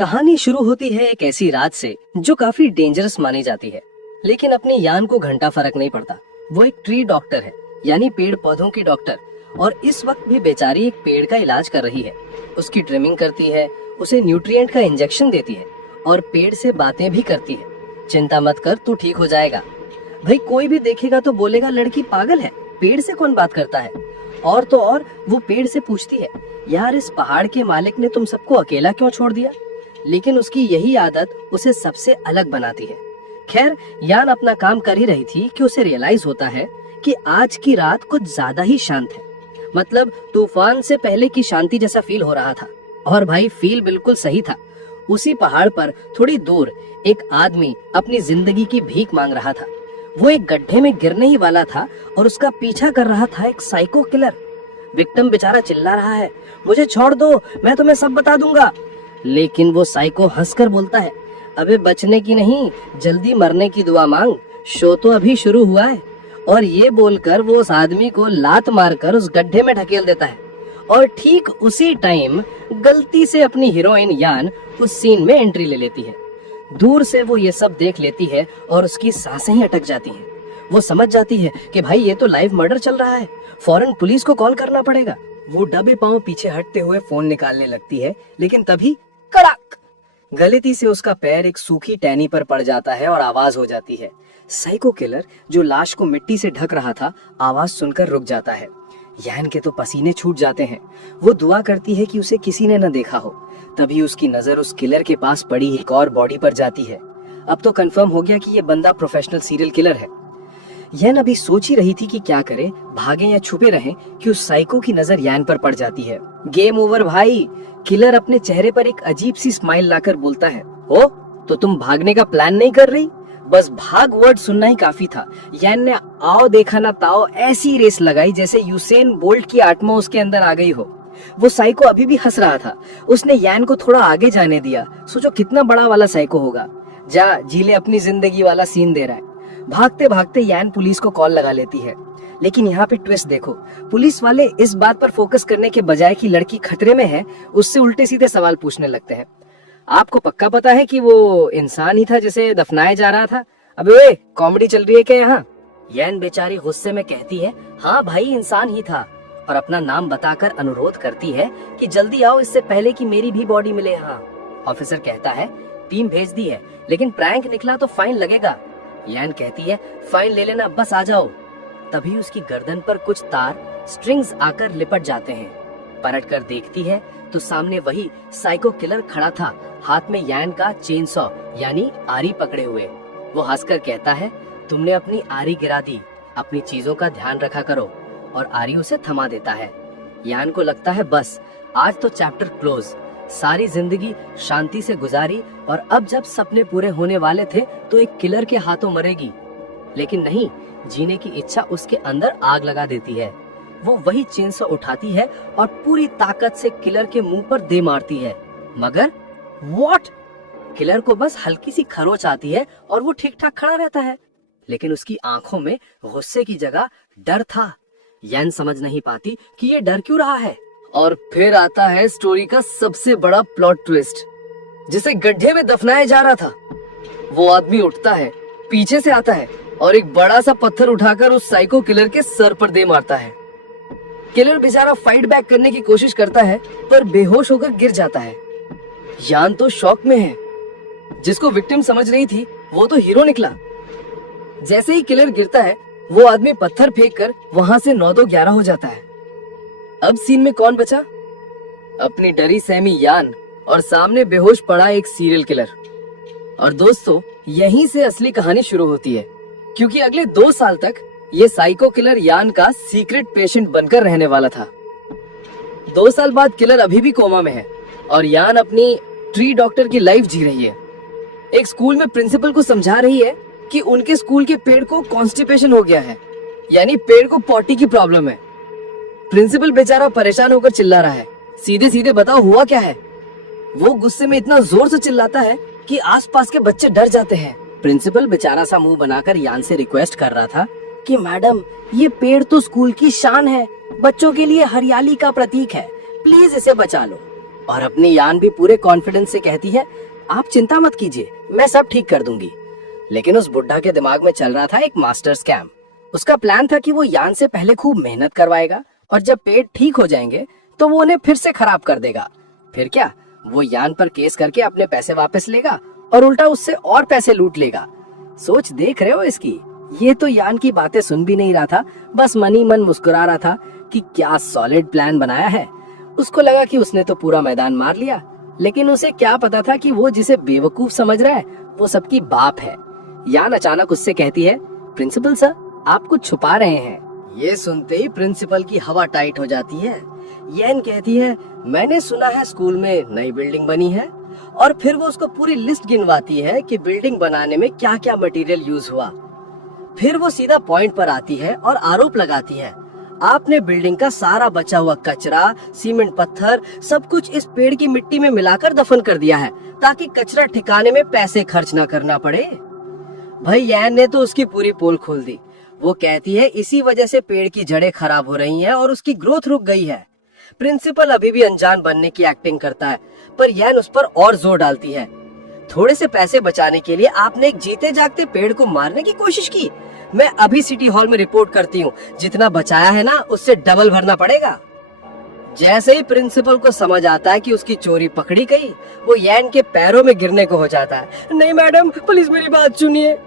कहानी शुरू होती है एक ऐसी रात से जो काफी डेंजरस मानी जाती है, लेकिन अपने यान को घंटा फर्क नहीं पड़ता। वो एक ट्री डॉक्टर है, यानी पेड़ पौधों की डॉक्टर, और इस वक्त भी बेचारी एक पेड़ का इलाज कर रही है। उसकी ट्रिमिंग करती है, उसे न्यूट्रिएंट का इंजेक्शन देती है और पेड़ से बातें भी करती है। चिंता मत कर, तू ठीक हो जाएगा। भाई कोई भी देखेगा तो बोलेगा लड़की पागल है, पेड़ से कौन बात करता है। और तो और वो पेड़ से पूछती है, यार इस पहाड़ के मालिक ने तुम सबको अकेला क्यों छोड़ दिया। लेकिन उसकी यही आदत उसे सबसे अलग बनाती है। खैर, यान अपना काम कर ही रही थी कि उसे रियलाइज होता है कि आज की रात कुछ ज्यादा ही शांत है। मतलब तूफान से पहले की शांति जैसा फील हो रहा था। और भाई फील बिल्कुल सही था। उसी पहाड़ पर थोड़ी दूर एक आदमी अपनी जिंदगी की भीख मांग रहा था। वो एक गड्ढे में गिरने ही वाला था और उसका पीछा कर रहा था एक साइको किलर। विक्टिम बेचारा चिल्ला रहा है, मुझे छोड़ दो, मैं तुम्हें सब बता दूंगा। लेकिन वो साइको हंसकर बोलता है, अबे बचने की नहीं, जल्दी मरने की दुआ मांग, शो तो अभी शुरू हुआ है। और ये बोलकर वो उस आदमी को लात मारकर उस गड्ढे में ढकेल देता है। और ठीक उसी टाइम गलती से अपनी हीरोइन यान उस सीन में एंट्री ले लेती है। दूर से वो ये सब देख लेती है और उसकी सांसें ही अटक जाती हैं। वो समझ जाती है कि भाई ये तो लाइव मर्डर चल रहा है, फौरन पुलिस को कॉल करना पड़ेगा। वो दबे पांव पीछे हटते हुए फोन निकालने लगती है, लेकिन तभी कड़ाक, गलती से उसका पैर एक सूखी टहनी पर पड़ जाता है और आवाज हो जाती है। साइको किलर जो लाश को मिट्टी से ढक रहा था, आवाज सुनकर रुक जाता है। यान के तो पसीने छूट जाते हैं। वो दुआ करती है कि उसे किसी ने न देखा हो। तभी उसकी नजर उस किलर के पास पड़ी एक और बॉडी पर जाती है। अब तो कंफर्म हो गया कि ये बंदा प्रोफेशनल सीरियल किलर है। यान अभी सोच ही रही थी कि क्या करे, भागे या छुपे रहें, कि उस साइको की नजर यान पर पड़ जाती है। गेम ओवर भाई। किलर अपने चेहरे पर एक अजीब सी स्माइल लाकर बोलता है, ओ तो तुम भागने का प्लान नहीं कर रही, बस भाग वर्ड सुनना ही काफी था। यान ने आओ देखा ना ताओ ऐसी रेस लगाई जैसे यूसेन बोल्ट की आत्मा उसके अंदर आ गई हो। वो साइको अभी भी हंस रहा था। उसने यान को थोड़ा आगे जाने दिया। सोचो कितना बड़ा वाला साइको होगा। जा जीले अपनी जिंदगी वाला सीन दे रहा है। भागते भागते यान पुलिस को कॉल लगा लेती है। लेकिन यहाँ पे ट्विस्ट देखो, पुलिस वाले इस बात पर फोकस करने के बजाय कि लड़की खतरे में है, उससे उल्टे सीधे सवाल पूछने लगते हैं। आपको पक्का पता है कि वो इंसान ही था जिसे दफनाया जा रहा था? अबे कॉमेडी चल रही है क्या यहाँ? यान बेचारी गुस्से में कहती है, हाँ भाई इंसान ही था, और अपना नाम बताकर अनुरोध करती है कि जल्दी आओ इससे पहले कि मेरी भी बॉडी मिले यहाँ। ऑफिसर कहता है, टीम भेज दी है, लेकिन प्रैंक निकला तो फाइन लगेगा। यान कहती है, फाइन ले लेना, बस आ जाओ। तभी उसकी गर्दन पर कुछ तार स्ट्रिंग्स आकर लिपट जाते हैं। पलट कर देखती है तो सामने वही साइको किलर खड़ा था, हाथ में यान का चेनसॉ यानी आरी पकड़े हुए। वो हंसकर कहता है, तुमने अपनी आरी गिरा दी, अपनी चीजों का ध्यान रखा करो, और आरी उसे थमा देता है। यान को लगता है बस आज तो चैप्टर क्लोज, सारी जिंदगी शांति से गुजारी और अब जब सपने पूरे होने वाले थे तो एक किलर के हाथों मरेगी। लेकिन नहीं, जीने की इच्छा उसके अंदर आग लगा देती है। वो वही चेनसॉ उठाती है और पूरी ताकत से किलर के मुंह पर दे मारती है। मगर व्हाट? किलर को बस हल्की सी खरोच आती है और वो ठीक ठाक खड़ा रहता है। लेकिन उसकी आंखों में गुस्से की जगह डर था। यान समझ नहीं पाती कि ये डर क्यों रहा है। और फिर आता है स्टोरी का सबसे बड़ा प्लॉट ट्विस्ट। जिसे गड्ढे में दफनाया जा रहा था, वो आदमी उठता है, पीछे से आता है और एक बड़ा सा पत्थर उठाकर उस साइको किलर के सर पर दे मारता है। किलर बेचारा फाइट बैक करने की कोशिश करता है पर बेहोश होकर गिर जाता है। यान तो शॉक में है। जिसको विक्टिम समझ रही थी वो तो हीरो निकला। जैसे ही किलर गिरता है, वो आदमी पत्थर फेंक कर वहां से 9-2-11 हो जाता है। अब सीन में कौन बचा? अपनी डरी सहमी यान और सामने बेहोश पड़ा एक सीरियल किलर। और दोस्तों, यहीं से असली कहानी शुरू होती है, क्योंकि अगले 2 साल तक ये साइको किलर यान का सीक्रेट पेशेंट बनकर रहने वाला था। 2 साल बाद किलर अभी भी कोमा में है और यान अपनी ट्री डॉक्टर की लाइफ जी रही है। एक स्कूल में प्रिंसिपल को समझा रही है कि उनके स्कूल के पेड़ को कॉन्स्टिपेशन हो गया है, यानी पेड़ को पॉटी की प्रॉब्लम है। प्रिंसिपल बेचारा परेशान होकर चिल्ला रहा है, सीधे सीधे बताओ हुआ क्या है। वो गुस्से में इतना जोर से चिल्लाता है कि आसपास के बच्चे डर जाते हैं। प्रिंसिपल बेचारा सा मुंह बनाकर यान से रिक्वेस्ट कर रहा था कि मैडम, ये पेड़ तो स्कूल की शान है, बच्चों के लिए हरियाली का प्रतीक है, प्लीज इसे बचा लो। और अपनी यान भी पूरे कॉन्फिडेंस से कहती है, आप चिंता मत कीजिए, मैं सब ठीक कर दूंगी। लेकिन उस बुढ़ा के दिमाग में चल रहा था एक मास्टर स्कैम। उसका प्लान था कि वो यान से पहले खूब मेहनत करवाएगा और जब पेड़ ठीक हो जाएंगे तो वो उन्हें फिर से खराब कर देगा। फिर क्या, वो यान पर केस करके अपने पैसे वापस लेगा और उल्टा उससे और पैसे लूट लेगा। सोच देख रहे हो इसकी? ये तो यान की बातें सुन भी नहीं रहा था, बस मन ही मन मुस्कुरा रहा था कि क्या सॉलिड प्लान बनाया है। उसको लगा कि उसने तो पूरा मैदान मार लिया, लेकिन उसे क्या पता था कि वो जिसे बेवकूफ समझ रहा है वो सबकी बाप है। यान अचानक उससे कहती है, प्रिंसिपल सर, आप कुछ छुपा रहे हैं। ये सुनते ही प्रिंसिपल की हवा टाइट हो जाती है। यान कहती है, मैंने सुना है स्कूल में नई बिल्डिंग बनी है। और फिर वो उसको पूरी लिस्ट गिनवाती है कि बिल्डिंग बनाने में क्या क्या मटेरियल यूज हुआ। फिर वो सीधा पॉइंट पर आती है और आरोप लगाती है, आपने बिल्डिंग का सारा बचा हुआ कचरा, सीमेंट, पत्थर सब कुछ इस पेड़ की मिट्टी में मिलाकर दफन कर दिया है ताकि कचरा ठिकाने में पैसे खर्च ना करना पड़े। भाई यान ने तो उसकी पूरी पोल खोल दी। वो कहती है इसी वजह से पेड़ की जड़ें खराब हो रही हैं और उसकी ग्रोथ रुक गई है। प्रिंसिपल अभी भी अनजान बनने की एक्टिंग करता है, पर यान उस पर और जोर डालती है। थोड़े से पैसे बचाने के लिए आपने एक जीते जागते पेड़ को मारने की कोशिश की। मैं अभी सिटी हॉल में रिपोर्ट करती हूँ, जितना बचाया है ना उससे डबल भरना पड़ेगा। जैसे ही प्रिंसिपल को समझ आता है कि उसकी चोरी पकड़ी गई, वो यान के पैरों में गिरने को हो जाता है। नहीं मैडम, प्लीज मेरी बात सुनिए।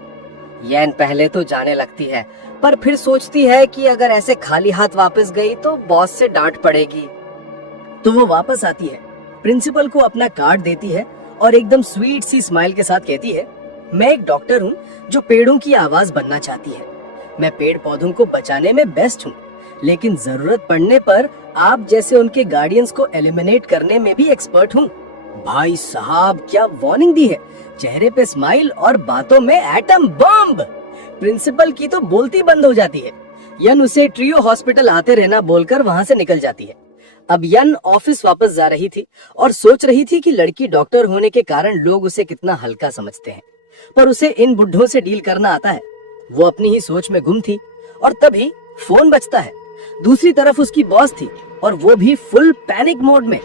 यान पहले तो जाने लगती है, पर फिर सोचती है कि अगर ऐसे खाली हाथ वापस गई तो बॉस से डांट पड़ेगी। तो वो वापस आती है, प्रिंसिपल को अपना कार्ड देती है और एकदम स्वीट सी स्माइल के साथ कहती है, मैं एक डॉक्टर हूँ जो पेड़ों की आवाज बनना चाहती है। मैं पेड़ पौधों को बचाने में बेस्ट हूँ, लेकिन जरूरत पड़ने पर आप जैसे उनके गार्डियंस को एलिमिनेट करने में भी एक्सपर्ट हूँ। भाई साहब, क्या वार्निंग दी है! चेहरे पे स्माइल और बातों में एटम बम। प्रिंसिपल की तो बोलती बंद हो जाती है। यन उसे ट्रियो हॉस्पिटल आते रहना बोलकर वहाँ से निकल जाती है। अब यन ऑफिस वापस जा रही थी और सोच रही थी कि लड़की डॉक्टर होने के कारण लोग उसे कितना हल्का समझते हैं, पर उसे इन बुड्ढों से डील करना आता है। वो अपनी ही सोच में गुम थी और तभी फोन बजता है। दूसरी तरफ उसकी बॉस थी और वो भी फुल पैनिक मोड में।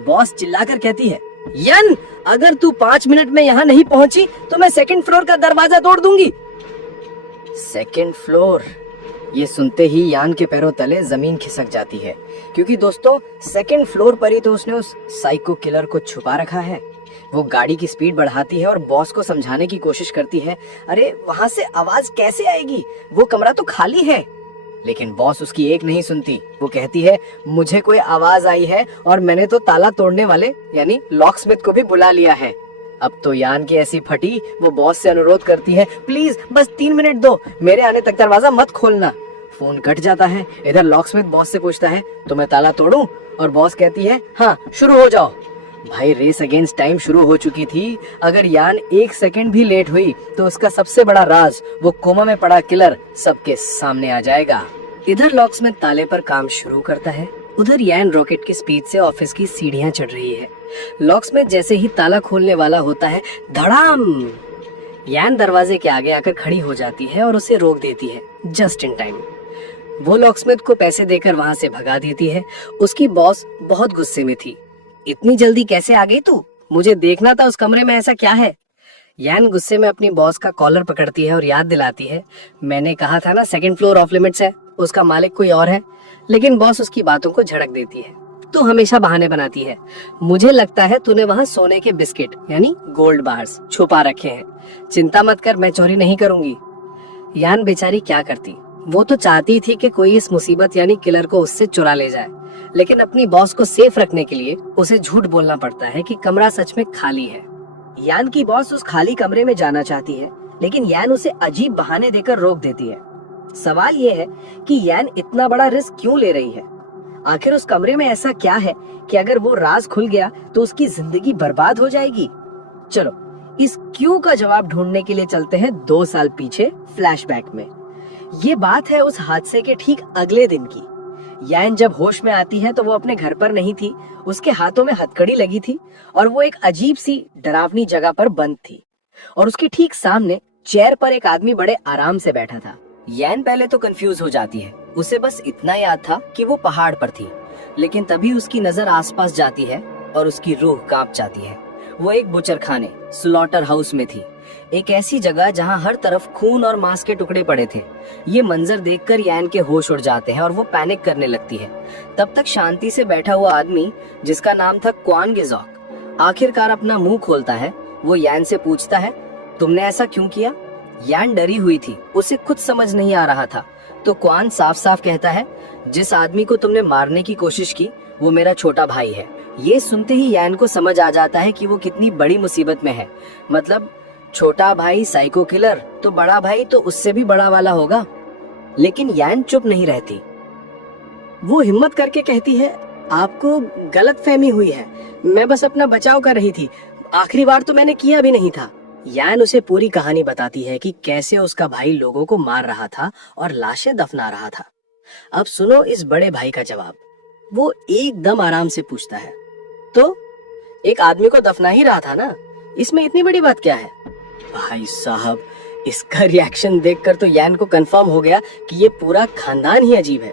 बॉस चिल्लाकर कहती है, यन, अगर तू 5 मिनट में यहाँ नहीं पहुंची तो मैं सेकंड फ्लोर का दरवाजा तोड़ दूंगी। सेकंड फ्लोर, ये सुनते ही यान के पैरों तले जमीन खिसक जाती है, क्योंकि दोस्तों सेकंड फ्लोर पर ही तो उसने उस साइको किलर को छुपा रखा है। वो गाड़ी की स्पीड बढ़ाती है और बॉस को समझाने की कोशिश करती है, अरे वहां से आवाज कैसे आएगी, वो कमरा तो खाली है। लेकिन बॉस उसकी एक नहीं सुनती। वो कहती है, मुझे कोई आवाज आई है और मैंने तो ताला तोड़ने वाले यानी लॉकस्मिथ को भी बुला लिया है। अब तो यान की ऐसी फटी, वो बॉस से अनुरोध करती है, प्लीज बस 3 मिनट दो, मेरे आने तक दरवाजा मत खोलना। फोन कट जाता है। इधर लॉकस्मिथ बॉस से पूछता है, तो मैं ताला तोड़ूं? और बॉस कहती है, हाँ शुरू हो जाओ। भाई रेस अगेंस्ट टाइम शुरू हो चुकी थी। अगर यान 1 सेकंड भी लेट हुई तो उसका सबसे बड़ा राज, वो कोमा में पड़ा किलर, सबके सामने आ जाएगा। इधर लॉकस्मिथ ताले पर काम शुरू करता है, उधर यान रॉकेट की स्पीड से ऑफिस की सीढ़ियां चढ़ रही है। लॉकस्मिथ जैसे ही ताला खोलने वाला होता है, धड़ाम, यान दरवाजे के आगे आकर खड़ी हो जाती है और उसे रोक देती है जस्ट इन टाइम। वो लॉकस्मिथ को पैसे देकर वहां से भगा देती है। उसकी बॉस बहुत गुस्से में थी, इतनी जल्दी कैसे आ गई तू? मुझे देखना था उस कमरे में ऐसा क्या है। यान गुस्से में अपनी बॉस का कॉलर पकड़ती है और याद दिलाती है, मैंने कहा था ना सेकंड फ्लोर ऑफ लिमिट्स है, उसका मालिक कोई और है। लेकिन बॉस उसकी बातों को झड़क देती है, तू हमेशा बहाने बनाती है, मुझे लगता है तूने वहाँ सोने के बिस्किट यानी गोल्ड बार्स छुपा रखे हैं। चिंता मत कर, मैं चोरी नहीं करूंगी। यान बेचारी क्या करती, वो तो चाहती थी कि कोई इस मुसीबत यानी किलर को उससे चुरा ले जाए, लेकिन अपनी बॉस को सेफ रखने के लिए उसे झूठ बोलना पड़ता है कि कमरा सच में खाली है। यान की बॉस उस खाली कमरे में जाना चाहती है, लेकिन यान उसे अजीब बहाने देकर रोक देती है। सवाल ये है कि यान इतना बड़ा रिस्क क्यों ले रही है? आखिर उस कमरे में ऐसा क्या है कि अगर वो राज खुल गया तो उसकी जिंदगी बर्बाद हो जाएगी? चलो इस क्यों का जवाब ढूंढने के लिए चलते हैं 2 साल पीछे फ्लैशबैक में। ये बात है उस हादसे के ठीक अगले दिन की। यान जब होश में आती है तो वो अपने घर पर नहीं थी, उसके हाथों में हथकड़ी लगी थी और वो एक अजीब सी डरावनी जगह पर बंद थी और उसके ठीक सामने चेयर पर एक आदमी बड़े आराम से बैठा था। यान पहले तो कंफ्यूज हो जाती है, उसे बस इतना याद था कि वो पहाड़ पर थी, लेकिन तभी उसकी नजर आसपास जाती है और उसकी रूह कांप जाती है। वो एक बुचरखाने स्लॉटर हाउस में थी, एक ऐसी जगह जहां हर तरफ खून और मांस के टुकड़े पड़े थे। ये मंजर देखकर यान के होश उड़ जाते हैं और वो पैनिक करने लगती है। तब तक शांति से बैठा हुआ आदमी, जिसका नाम था क्वान गिजॉक, आखिरकार अपना मुंह खोलता है। वो यान से पूछता है, तुमने ऐसा क्यों किया? यान डरी हुई थी, उसे कुछ समझ नहीं आ रहा था। तो क्वान साफ साफ कहता है, जिस आदमी को तुमने मारने की कोशिश की वो मेरा छोटा भाई है। ये सुनते ही यान को समझ आ जाता है कि वो कितनी बड़ी मुसीबत में है। मतलब छोटा भाई साइको किलर, तो बड़ा भाई तो उससे भी बड़ा वाला होगा। लेकिन यान चुप नहीं रहती। वो हिम्मत करके कहती है, आपको गलतफहमी हुई है, मैं बस अपना बचाव कर रही थी, आखिरी बार तो मैंने किया भी नहीं था। यान उसे पूरी कहानी बताती है कि कैसे उसका भाई लोगों को मार रहा था और लाशें दफना रहा था। अब सुनो इस बड़े भाई का जवाब। वो एकदम आराम से पूछता है, तो एक आदमी को दफना ही रहा था ना, इसमें इतनी बड़ी बात क्या है? भाई साहब, इसका रिएक्शन देखकर तो यान को कंफर्म हो गया कि ये पूरा खानदान ही अजीब है।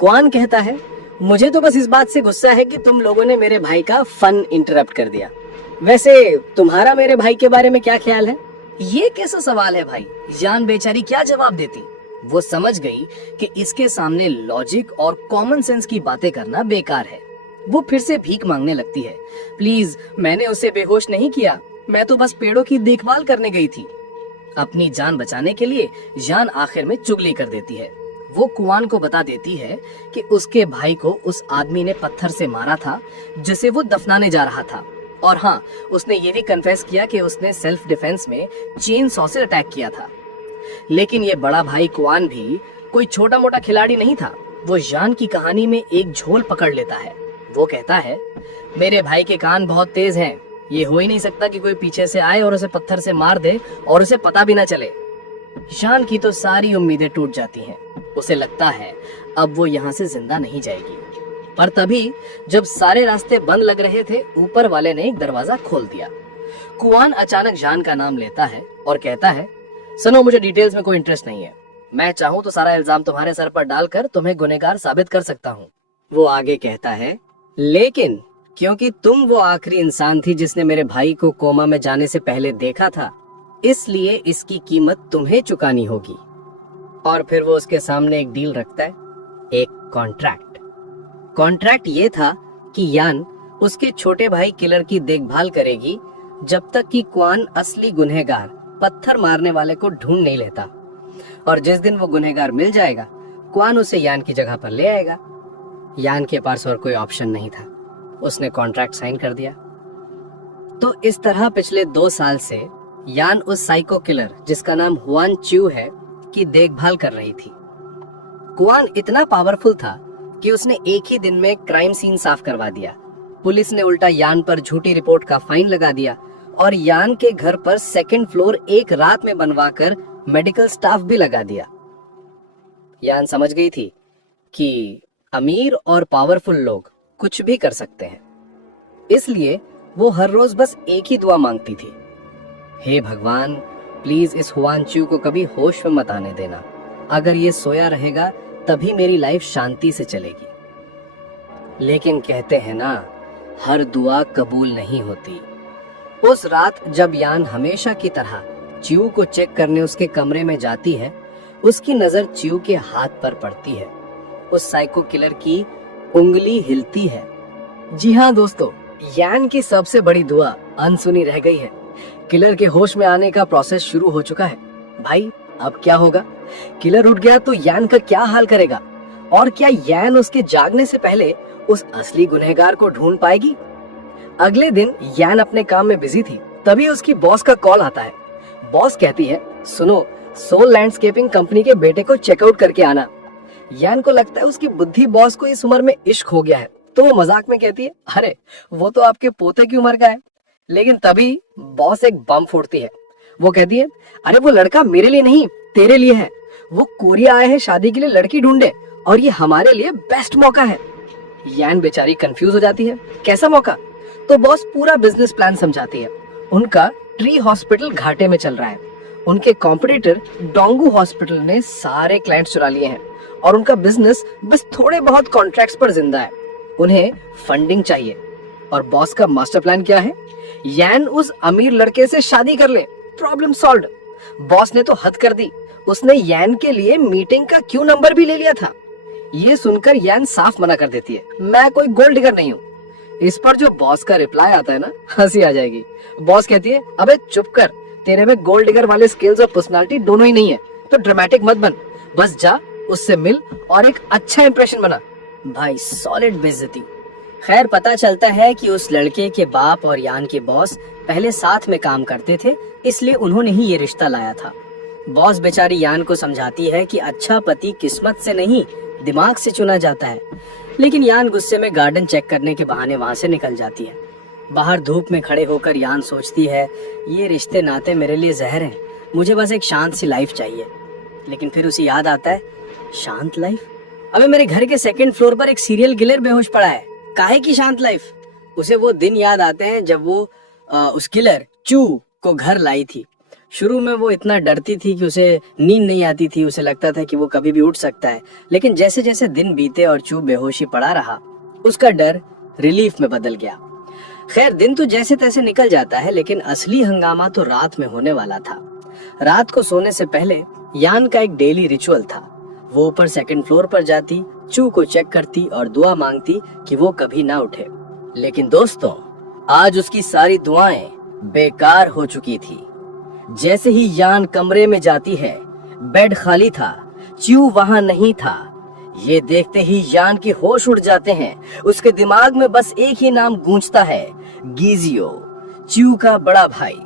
क्वान कहता है, मुझे तो बस इस बात से गुस्सा है कि तुम लोगों ने मेरे भाई का फन इंटरप्ट कर दिया। वैसे तुम्हारा मेरे भाई के बारे में क्या ख्याल है? ये कैसा सवाल है भाई? यान बेचारी क्या जवाब देती? वो समझ गई कि इसके सामने लॉजिक और कॉमन सेंस की बातें करना बेकार है। वो फिर से भीख मांगने लगती है, प्लीज मैंने उसे बेहोश नहीं किया, मैं तो बस पेड़ों की देखभाल करने गई थी। अपनी जान बचाने के लिए यान आखिर में चुगली कर देती है। वो कुआन को बता देती है कि उसके भाई को उस आदमी ने पत्थर से मारा था जिसे वो दफनाने जा रहा था। और हाँ, उसने ये भी कन्फेस किया कि उसने सेल्फ डिफेंस में चेन सॉ से अटैक किया था। लेकिन ये बड़ा भाई कुआन भी कोई छोटा मोटा खिलाड़ी नहीं था। वो यान की कहानी में एक झोल पकड़ लेता है। वो कहता है, मेरे भाई के कान बहुत तेज हैं, ये हो ही नहीं सकता कि कोई पीछे से आए और उसे पत्थर से मार दे और उसे पता भी ना चले। यान की तो सारी उम्मीदें टूट जाती हैं। उसे लगता है अब वो यहाँ से जिंदा नहीं जाएगी। पर तभी जब सारे रास्ते बंद लग रहे थे, ऊपर वाले ने एक दरवाजा खोल दिया। कुआन अचानक जान का नाम लेता है और कहता है, सुनो, मुझे डिटेल्स में कोई इंटरेस्ट नहीं है, मैं चाहूँ तो सारा इल्जाम तुम्हारे सर पर डालकर तुम्हें गुनहगार साबित कर सकता हूँ। वो आगे कहता है, लेकिन क्योंकि तुम वो आखिरी इंसान थी जिसने मेरे भाई को कोमा में जाने से पहले देखा था, इसलिए इसकी कीमत तुम्हें चुकानी होगी। और फिर वो उसके सामने एक डील रखता है, एक कॉन्ट्रैक्ट। कॉन्ट्रैक्ट ये था कि यान उसके छोटे भाई किलर की देखभाल करेगी जब तक कि क्वान असली गुनहगार पत्थर मारने वाले को ढूंढ नहीं लेता। और जिस दिन वो गुनहगार मिल जाएगा, क्वान उसे यान की जगह पर ले आएगा। यान के पास और कोई ऑप्शन नहीं था, उसने कॉन्ट्रैक्ट साइन कर दिया। तो इस तरह पिछले 2 साल से यान उस साइको किलर जिसका नाम हुआन च्यू है की देखभाल कर रही थी। क्वान इतना पावरफुल था कि उसने एक ही दिन में क्राइम सीन साफ करवा दिया। पुलिस ने उल्टा यान पर झूठी रिपोर्ट का फाइन लगा दिया और यान के घर पर 2nd फ्लोर एक रात में बनवाकर मेडिकल स्टाफ भी लगा दिया। यान समझ गई थी कि अमीर और पावरफुल लोग कुछ भी कर सकते हैं, इसलिए वो हर रोज बस एक ही दुआ मांगती थी, हे भगवान, प्लीज इस हुआन च्यू को कभी होश में मत आने देना। अगर ये सोया रहेगा तभी मेरी लाइफ शांति से चलेगी। लेकिन कहते हैं ना, हर दुआ कबूल नहीं होती। उस रात जब यान हमेशा की तरह च्यू को चेक करने उसके कमरे में जाती है, उसकी नजर च्यू के हाथ पर पड़ती है। उस साइको किलर की उंगली हिलती है। जी हाँ दोस्तों, यान की सबसे बड़ी दुआ अनसुनी रह गई है। किलर के होश में आने का प्रोसेस शुरू हो चुका है। भाई अब क्या होगा? किलर उठ गया तो यान का क्या हाल करेगा? और क्या यान उसके जागने से पहले उस असली गुनहगार को ढूंढ पाएगी? अगले दिन यान अपने काम में बिजी थी, तभी उसकी बॉस का कॉल आता है। बॉस कहती है, सुनो, सोल लैंडस्केपिंग कंपनी के बेटे को चेकआउट करके आना। यान को लगता है उसकी बुद्धि बॉस को इस उम्र में इश्क हो गया है, तो वो मजाक में कहती है, अरे वो तो आपके पोते की उम्र का है। लेकिन तभी बॉस एक बम फोड़ती है। वो कहती है, अरे वो लड़का मेरे लिए नहीं, तेरे लिए है। वो कोरिया आए हैं शादी के लिए लड़की ढूंढे और ये हमारे लिए बेस्ट मौका है। यान बेचारी कंफ्यूज हो जाती है, कैसा मौका? तो बॉस पूरा बिजनेस प्लान समझाती है। उनका ट्री हॉस्पिटल घाटे में चल रहा है। उनके कॉम्पिटिटर डोंगू हॉस्पिटल ने सारे क्लाइंट्स चुरा लिए हैं और उनका बिजनेस बस थोड़े बहुत कॉन्ट्रैक्ट्स पर जिंदा है। उन्हें फंडिंग चाहिए। और बॉस का मास्टर प्लान क्या है? यान उस अमीर लड़के से शादी कर ले, प्रॉब्लम सॉल्व्ड। बॉस ने तो हद कर दी, उसने यान के लिए मीटिंग का क्यू नंबर भी ले लिया था। ये सुनकर यान साफ मना कर देती है, मैं कोई गोल्ड डिगर नहीं हूँ। इस पर जो बॉस का रिप्लाई आता है ना, हंसी आ जाएगी। बॉस कहती है, अबे चुप कर, तेरे में गोल्ड डिगर वाले स्किल्स और पर्सनालिटी दोनों ही नहीं है, तो ड्रामेटिक मत बन, बस जा उससे मिल और एक अच्छा इंप्रेशन बना। भाई सॉलिड बेइज्जती। खैर पता चलता है कि उस लड़के के बाप और यान के बॉस पहले साथ में काम करते थे, इसलिए उन्होंने ही ये रिश्ता लाया था। बॉस बेचारी यान को समझाती है कि अच्छा पति किस्मत से नहीं दिमाग से चुना जाता है, लेकिन यान गुस्से में गार्डन चेक करने के बहाने वहां से निकल जाती है। बाहर धूप में खड़े होकर यान सोचती है, ये रिश्ते नाते मेरे लिए जहर हैं, मुझे बस एक शांत सी लाइफ चाहिए। लेकिन फिर उसे याद आता है, शांत लाइफ? अबे मेरे घर के सेकंड फ्लोर पर एक सीरियल किलर बेहोश पड़ा है, काहे की शांत लाइफ? उसे वो दिन याद आते हैं जब वो उस किलर चू को घर लाई थी। शुरू में वो इतना डरती थी कि उसे नींद नहीं आती थी, उसे लगता था कि वो कभी भी उठ सकता है। लेकिन जैसे जैसे दिन बीते और चू बेहोशी पड़ा रहा, उसका डर रिलीफ में बदल गया। खैर दिन तो जैसे तैसे निकल जाता है, लेकिन असली हंगामा तो रात में होने वाला था। रात को सोने से पहले यान का एक डेली रिचुअल था। वो ऊपर सेकंड फ्लोर पर जाती, चू को चेक करती और दुआ मांगती कि वो कभी ना उठे। लेकिन दोस्तों, आज उसकी सारी दुआएं बेकार हो चुकी थी। जैसे ही यान कमरे में जाती है, बेड खाली था, च्यू वहां नहीं था। ये देखते ही यान के होश उड़ जाते हैं। उसके दिमाग में बस एक ही नाम गूंजता है, गीजियो, च्यू का बड़ा भाई।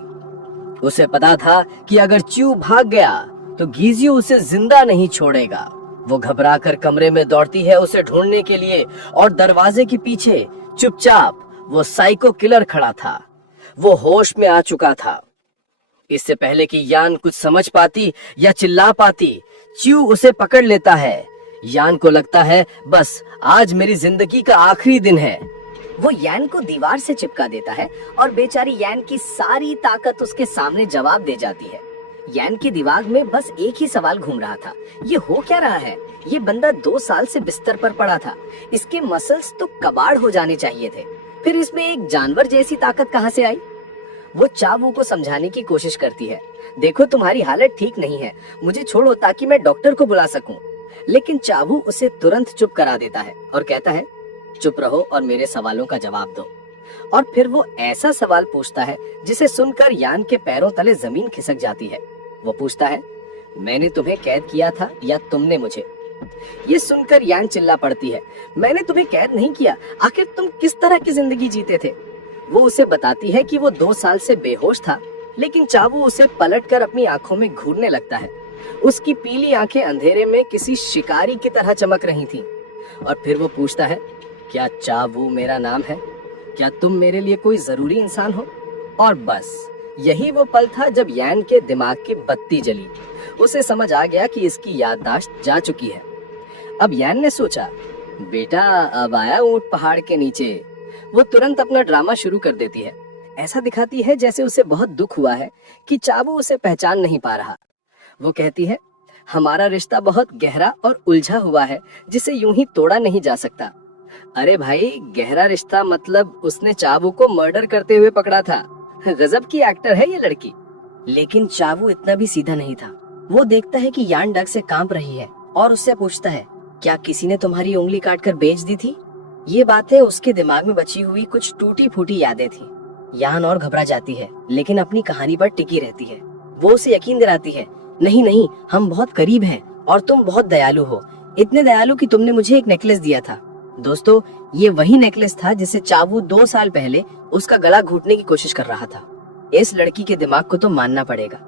उसे पता था कि अगर च्यू भाग गया तो गीजियो उसे जिंदा नहीं छोड़ेगा। वो घबराकर कमरे में दौड़ती है उसे ढूंढने के लिए, और दरवाजे के पीछे चुपचाप वो साइको किलर खड़ा था। वो होश में आ चुका था। इससे पहले कि यान कुछ समझ पाती या चिल्ला पाती, च्यू उसे पकड़ लेता है। यान को लगता है बस आज मेरी जिंदगी का आखिरी दिन है। वो यान को दीवार से चिपका देता है और बेचारी यान की सारी ताकत उसके सामने जवाब दे जाती है। यान के दिमाग में बस एक ही सवाल घूम रहा था, ये हो क्या रहा है? ये बंदा 2 साल से बिस्तर पर पड़ा था, इसके मसल्स तो कबाड़ हो जाने चाहिए थे, फिर इसमें एक जानवर जैसी ताकत कहां से आई? वो चावू को समझाने की कोशिश करती है, देखो तुम्हारी हालत ठीक नहीं है, मुझे छोड़ो ताकि मैं डॉक्टर को बुला सकूं। लेकिन चावू उसे तुरंत चुप करा देता है और कहता है, चुप रहो और मेरे सवालों का जवाब दो। और फिर वो ऐसा सवाल पूछता है जिसे सुनकर यान के पैरों तले जमीन खिसक जाती है। वो पूछता है, मैंने तुम्हें कैद किया था या तुमने मुझे? ये सुनकर यान चिल्ला पड़ती है, मैंने तुम्हें कैद नहीं किया, आखिर तुम किस तरह की जिंदगी जीते थे? वो उसे बताती है कि वो 2 साल से बेहोश था, लेकिन चावू उसे पलटकर अपनी आंखों में घूरने लगता है। उसकी पीली आंखें अंधेरे में किसी शिकारी की तरह चमक रही थीं। और फिर वो पूछता है, क्या चावू मेरा नाम है? क्या तुम मेरे लिए कोई जरूरी इंसान हो? और बस यही वो पल था जब यान के दिमाग की बत्ती जली। उसे समझ आ गया कि इसकी याददाश्त जा चुकी है। अब यान ने सोचा, बेटा अब आया ऊंट पहाड़ के नीचे। वो तुरंत अपना ड्रामा शुरू कर देती है। ऐसा दिखाती है जैसे उसे बहुत दुख हुआ है कि चावू उसे पहचान नहीं पा रहा। वो कहती है, हमारा रिश्ता बहुत गहरा और उलझा हुआ है, जिसे यूं ही तोड़ा नहीं जा सकता। अरे भाई, गहरा रिश्ता मतलब उसने चावू को मर्डर करते हुए पकड़ा था। गजब की एक्टर है ये लड़की। लेकिन चावू इतना भी सीधा नहीं था। वो देखता है कि यान डर से कांप रही है और उससे पूछता है, क्या किसी ने तुम्हारी उंगली काटकर बेच दी थी? ये बातें उसके दिमाग में बची हुई कुछ टूटी फूटी यादें थी। यान और घबरा जाती है, लेकिन अपनी कहानी पर टिकी रहती है। वो उसे यकीन दिलाती है, नहीं नहीं, हम बहुत करीब हैं और तुम बहुत दयालु हो, इतने दयालु कि तुमने मुझे एक नेकलेस दिया था। दोस्तों, ये वही नेकलेस था जिसे चावू 2 साल पहले उसका गला घोटने की कोशिश कर रहा था। इस लड़की के दिमाग को तो मानना पड़ेगा।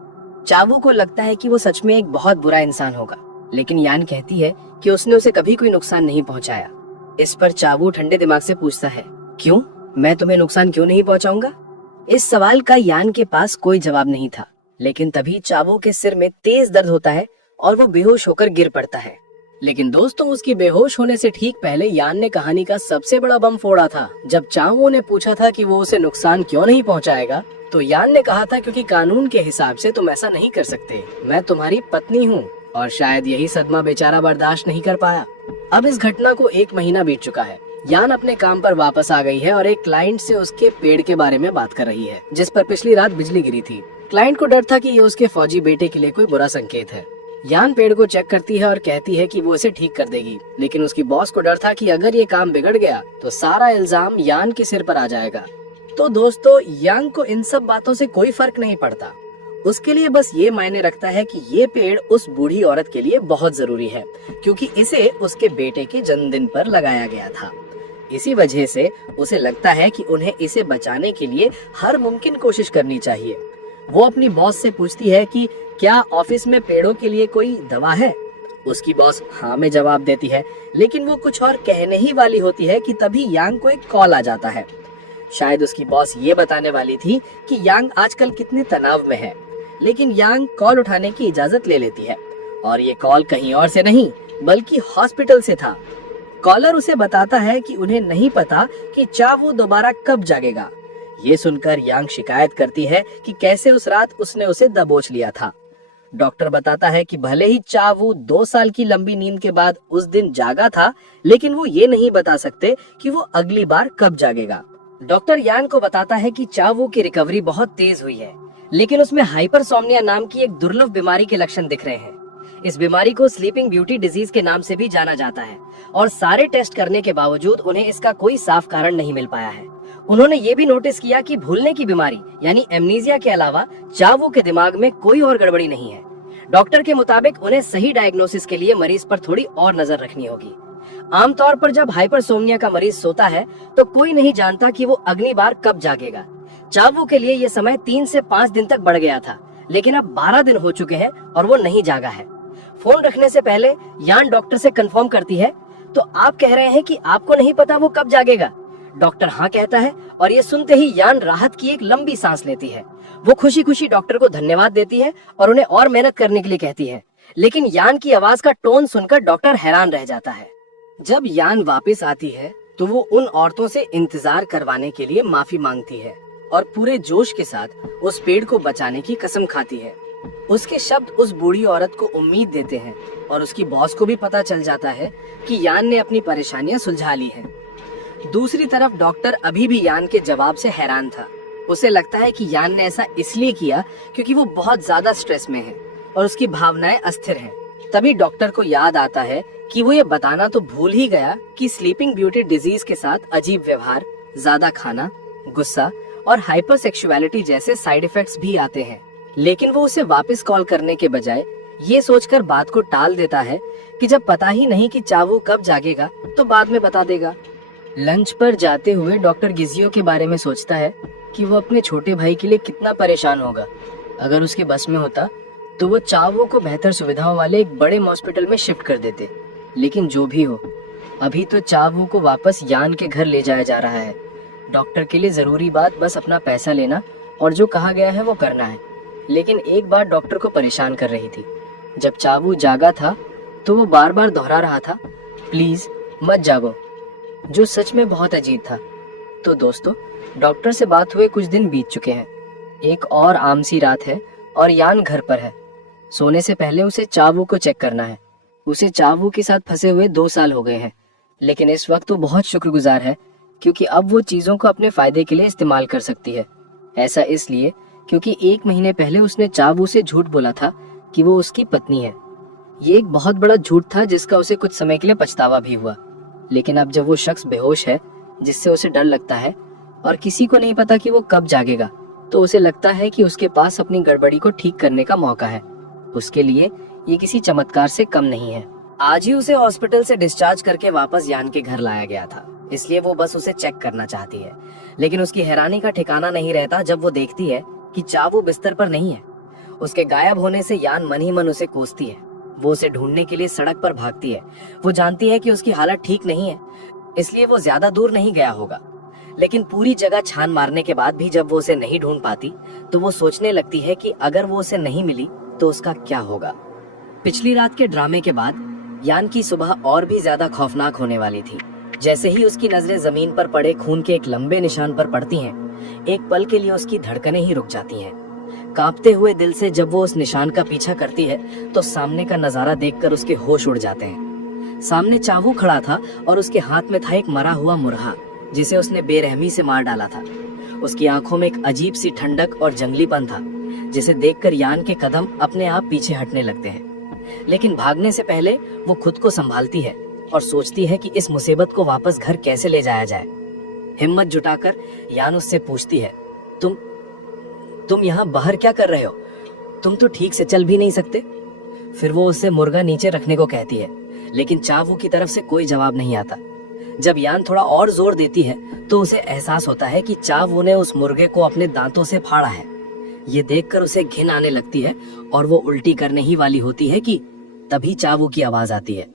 चावू को लगता है कि वो सच में एक बहुत बुरा इंसान होगा, लेकिन यान कहती है कि उसने उसे कभी कोई नुकसान नहीं पहुंचाया। इस पर चावू ठंडे दिमाग से पूछता है, क्यों? मैं तुम्हें नुकसान क्यों नहीं पहुंचाऊंगा? इस सवाल का यान के पास कोई जवाब नहीं था, लेकिन तभी चावू के सिर में तेज दर्द होता है और वो बेहोश होकर गिर पड़ता है। लेकिन दोस्तों, उसकी बेहोश होने से ठीक पहले यान ने कहानी का सबसे बड़ा बम फोड़ा था। जब चावू ने पूछा था कि वो उसे नुकसान क्यों नहीं पहुंचाएगा, तो यान ने कहा था, क्योंकि कानून के हिसाब से तुम ऐसा नहीं कर सकते, मैं तुम्हारी पत्नी हूँ। और शायद यही सदमा बेचारा बर्दाश्त नहीं कर पाया। अब इस घटना को 1 महीना बीत चुका है। यान अपने काम पर वापस आ गई है और एक क्लाइंट से उसके पेड़ के बारे में बात कर रही है, जिस पर पिछली रात बिजली गिरी थी। क्लाइंट को डर था कि ये उसके फौजी बेटे के लिए कोई बुरा संकेत है। यान पेड़ को चेक करती है और कहती है कि वो इसे ठीक कर देगी, लेकिन उसकी बॉस को डर था कि अगर ये काम बिगड़ गया तो सारा इल्जाम यान के सिर पर आ जाएगा। तो दोस्तों, यांग को इन सब बातों से कोई फर्क नहीं पड़ता। उसके लिए बस ये मायने रखता है कि ये पेड़ उस बूढ़ी औरत के लिए बहुत जरूरी है, क्योंकि इसे उसके बेटे के जन्मदिन पर लगाया गया था। इसी वजह से उसे लगता है कि उन्हें इसे बचाने के लिए हर मुमकिन कोशिश करनी चाहिए। वो अपनी बॉस से पूछती है कि क्या ऑफिस में पेड़ों के लिए कोई दवा है। उसकी बॉस हाँ में जवाब देती है, लेकिन वो कुछ और कहने ही वाली होती है कि तभी यांग को एक कॉल आ जाता है। शायद उसकी बॉस ये बताने वाली थी कि यांग आजकल कितने तनाव में है, लेकिन यांग कॉल उठाने की इजाजत ले लेती है और ये कॉल कहीं और से नहीं बल्कि हॉस्पिटल से था। कॉलर उसे बताता है कि उन्हें नहीं पता कि चावू दोबारा कब जागेगा। ये सुनकर यांग शिकायत करती है कि कैसे उस रात उसने उसे दबोच लिया था। डॉक्टर बताता है कि भले ही चावू 2 साल की लंबी नींद के बाद उस दिन जागा था, लेकिन वो ये नहीं बता सकते कि वो अगली बार कब जागेगा। डॉक्टर यांग को बताता है कि चावू की रिकवरी बहुत तेज हुई है, लेकिन उसमें हाइपरसोम्निया नाम की एक दुर्लभ बीमारी के लक्षण दिख रहे हैं। इस बीमारी को स्लीपिंग ब्यूटी डिजीज के नाम से भी जाना जाता है और सारे टेस्ट करने के बावजूद उन्हें इसका कोई साफ कारण नहीं मिल पाया है। उन्होंने ये भी नोटिस किया कि भूलने की बीमारी यानी एमनीजिया के अलावा चावू के दिमाग में कोई और गड़बड़ी नहीं है। डॉक्टर के मुताबिक उन्हें सही डायग्नोसिस के लिए मरीज पर थोड़ी और नजर रखनी होगी। आमतौर पर जब हाइपरसोम्निया का मरीज सोता है तो कोई नहीं जानता कि वो अगली बार कब जागेगा। चावू के लिए ये समय 3 से 5 दिन तक बढ़ गया था, लेकिन अब 12 दिन हो चुके हैं और वो नहीं जागा है। फोन रखने से पहले यान डॉक्टर से कंफर्म करती है, तो आप कह रहे हैं कि आपको नहीं पता वो कब जागेगा? डॉक्टर हाँ कहता है और ये सुनते ही यान राहत की एक लंबी सांस लेती है। वो खुशी खुशी डॉक्टर को धन्यवाद देती है और उन्हें और मेहनत करने के लिए कहती है, लेकिन यान की आवाज का टोन सुनकर डॉक्टर हैरान रह जाता है। जब यान वापस आती है तो वो उन औरतों से इंतजार करवाने के लिए माफी मांगती है और पूरे जोश के साथ उस पेड़ को बचाने की कसम खाती है। उसके शब्द उस बूढ़ी औरत को उम्मीद देते हैं और उसकी बॉस को भी पता चल जाता है कि यान ने अपनी परेशानियां सुलझा ली हैं। दूसरी तरफ डॉक्टर अभी भी यान के जवाब से हैरान था। उसे लगता है कि यान ने ऐसा इसलिए किया क्योंकि वो बहुत ज्यादा स्ट्रेस में है और उसकी भावनाएं अस्थिर हैं। तभी डॉक्टर को याद आता है कि वो ये बताना तो भूल ही गया कि स्लीपिंग ब्यूटी डिजीज के साथ अजीब व्यवहार, ज्यादा खाना, गुस्सा और हाइपरसेक्सुअलिटी जैसे साइड इफेक्ट्स भी आते हैं। लेकिन वो उसे वापस कॉल करने के बजाय ये सोचकर बात को टाल देता है कि जब पता ही नहीं कि चावू कब जागेगा तो बाद में बता देगा। लंच पर जाते हुए डॉक्टर गिजियो के बारे में सोचता है कि वो अपने छोटे भाई के लिए कितना परेशान होगा। अगर उसके बस में होता तो वो चावू को बेहतर सुविधाओं वाले एक बड़े हॉस्पिटल में शिफ्ट कर देते। लेकिन जो भी हो, अभी तो चावू को वापस यान के घर ले जाया जा रहा है। डॉक्टर के लिए जरूरी बात बस अपना पैसा लेना और जो कहा गया है वो करना है। लेकिन एक बात डॉक्टर को परेशान कर रही थी। जब चावू जागा था तो वो बार बार दोहरा रहा था, प्लीज मत जागो, जो सच में बहुत अजीब था। तो दोस्तों, डॉक्टर से बात हुए कुछ दिन बीत चुके हैं। एक और आम सी रात है और यान घर पर है। सोने से पहले उसे चावू को चेक करना है। उसे चावू के साथ फंसे हुए 2 साल हो गए हैं, लेकिन इस वक्त वो बहुत शुक्रगुजार है क्योंकि अब वो चीजों को अपने फायदे के लिए इस्तेमाल कर सकती है। ऐसा इसलिए क्योंकि 1 महीने पहले उसने चावू से झूठ बोला था कि वो उसकी पत्नी है। ये एक बहुत बड़ा झूठ था जिसका उसे कुछ समय के लिए पछतावा भी हुआ। लेकिन अब जब वो शख्स बेहोश है जिससे उसे डर लगता है और किसी को नहीं पता कि वो कब जागेगा, तो उसे लगता है कि उसके पास अपनी गड़बड़ी को ठीक करने का मौका है। उसके लिए ये किसी चमत्कार से कम नहीं है। आज ही उसे हॉस्पिटल से डिस्चार्ज करके वापस यान के घर लाया गया था, इसलिए वो बस उसे चेक करना चाहती है। लेकिन उसकी हैरानी का ठिकाना नहीं रहता जब वो देखती है कि चावू बिस्तर पर नहीं है। उसके गायब होने से यान मन ही मन उसे कोसती है। वो उसे ढूंढने के लिए सड़क पर भागती है। वो जानती है कि उसकी हालत ठीक नहीं है, इसलिए वो ज्यादा दूर नहीं गया होगा। लेकिन पूरी जगह छान मारने के बाद भी जब वो उसे नहीं ढूंढ पाती तो वो सोचने लगती है कि अगर वो उसे नहीं मिली तो उसका क्या होगा। पिछली रात के ड्रामे के बाद यान की सुबह और भी ज्यादा खौफनाक होने वाली थी। जैसे ही उसकी नजरें जमीन पर पड़े खून के एक लंबे निशान पर पड़ती हैं, एक पल के लिए उसकी धड़कनें ही रुक जाती हैं। कांपते हुए दिल से जब वो उस निशान का पीछा करती है तो सामने का नजारा देखकर उसके होश उड़ जाते हैं। सामने चावू खड़ा था और उसके हाथ में था एक मरा हुआ मुर्गा जिसे उसने बेरहमी से मार डाला था। उसकी आंखों में एक अजीब सी ठंडक और जंगलीपन था जिसे देखकर यान के कदम अपने आप पीछे हटने लगते हैं। लेकिन भागने से पहले वो खुद को संभालती है और सोचती है कि इस मुसीबत को वापस घर कैसे ले जाया जाए। हिम्मत जुटाकर यान उससे पूछती है, तुम यहाँ बाहर क्या कर रहे हो? तुम तो ठीक से चल भी नहीं सकते। फिर वो उससे मुर्गा नीचे रखने को कहती है, लेकिन चावू की तरफ से कोई जवाब नहीं आता। जब यान थोड़ा और जोर देती है तो उसे एहसास होता है कि चावू ने उस मुर्गे को अपने दांतों से फाड़ा है। ये देखकर उसे घिन आने लगती है और वो उल्टी करने ही वाली होती है कि तभी चावू की आवाज आती है।